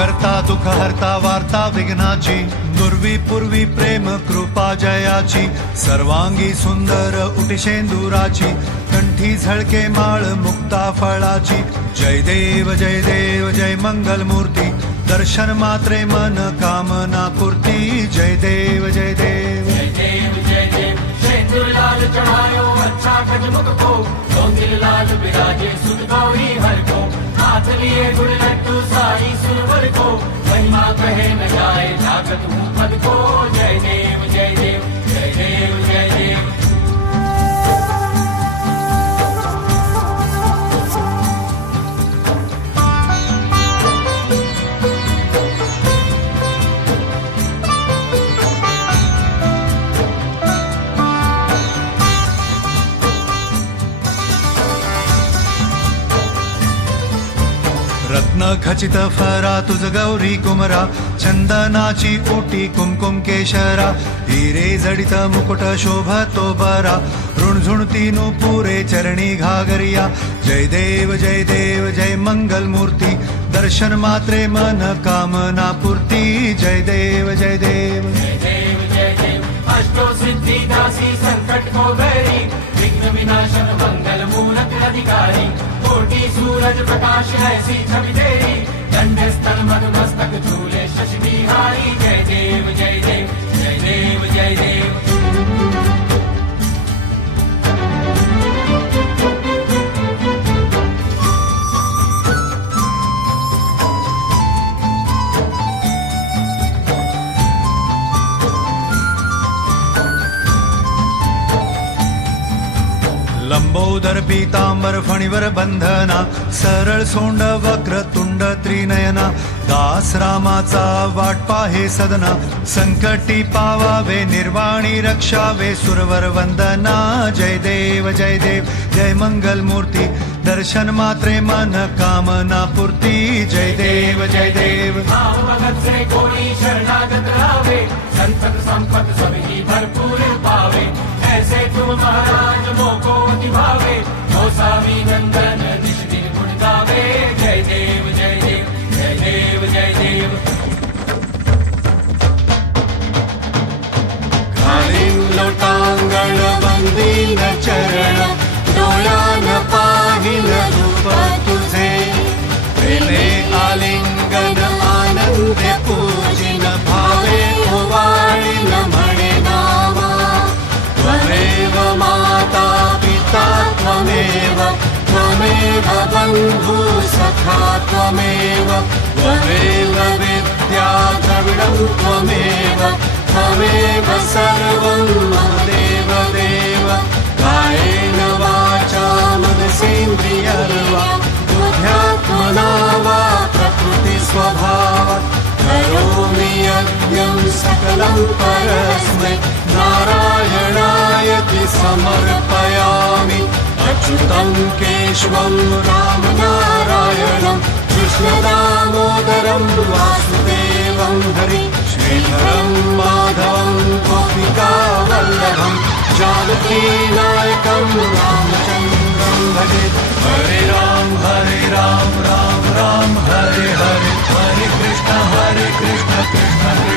करता दुःख हरता वार्ता विघ्नाची, नुर्वी पूर्वी प्रेम कृपा जयाची, सर्वांगी सुंदर उटिशेंदुराची, कंठी झळके माळ मुक्ता फळाची. जय देव जय देव जय मंगल मूर्ती, दर्शन मात्रे मन कामना पूर्ती. जय देव जय देव जय देव जय देव. शेंदूर लाल चढ़ायो अच्छा गजमुख को, सौंदिल लाल बिराजे सुत गौरी हर को, हाथ लिए गुड़ लड्डू साई सुरवर को, महिमा कहे न जाए जागत हूँ पद को. जय देव जय देव जय देव जय देव. रत्न खचित फरा तुझ गौरी कुमरा, चंदनाची ओटी कुमकुम केशरा, हिरे जडित मुकुट शोभतो बरा, ऋणझुणती नुपुरे चरणी घागरिया. जय देव जय मंगल मूर्ती, दर्शन मात्रे मन कामना पूर्ती. जय देव जय देव जय देव जय देव. अष्टो सिद्धि दासी संकट को बैरी, विघ्न विनाशन मंगल मूरत अधिकारी, कोटि सूरज प्रकाश ऐसी छवि तेरी, दंड स्थल मस्तक झूले शशि बिहारी. जय देव जय देव जय देव जय देव. लंबोदर पीतांबर फणीवर बंधना, सरळ सोंड वक्र तुंड त्रिनयना, दास रामाचा वाट पाहे सदना, संकटी पावावे निर्वाणी रक्षावे सुरवर वंदना. जय देव जय मंगल मूर्ती, दर्शन मात्रे मन कामना पूर्ती. जय देव जय देव. भाव भगत से कोई शरणागत रावे, संतत संपत सभी भरपूर पावे, ऐसे तुम महाराज मोको निभावे, गोसावी नंदन निश दिन गुण गावे. जय देव जय देव जय देव जय देव. घालीन लोटांगण वंदीन चरण, डोळ्यान पाहिन रूप तुझे, प्रेमे आलिंगन आनंद पूजिन, भावे ओवाळीन म्हणे नामा. त्वमेव माता पिता त्वमेव, त्वमेव बंधु सखा त्वमेव, त्वमेव विद्या द्रविडं त्वमेव, त्वमेव सर्वं मम देव देव. कायेन वाचा मनसेन्द्रियर्वा, बुद्ध्यात्मना वा प्रकृति स्वभावात्, करोमि यज्ञं सकलं परस्मै, नारायणायति समर्पयामि. अच्युतं केशवं राम नारायणं, कृष्णदामोदरं वासुदेवं हरि, श्रीधरं माधवं गोपिकावल्लभं, जानकीनायकं रामचन्द्रं भजे. हरे राम राम राम हरे हरे, हरे कृष्ण कृष्ण कृष्ण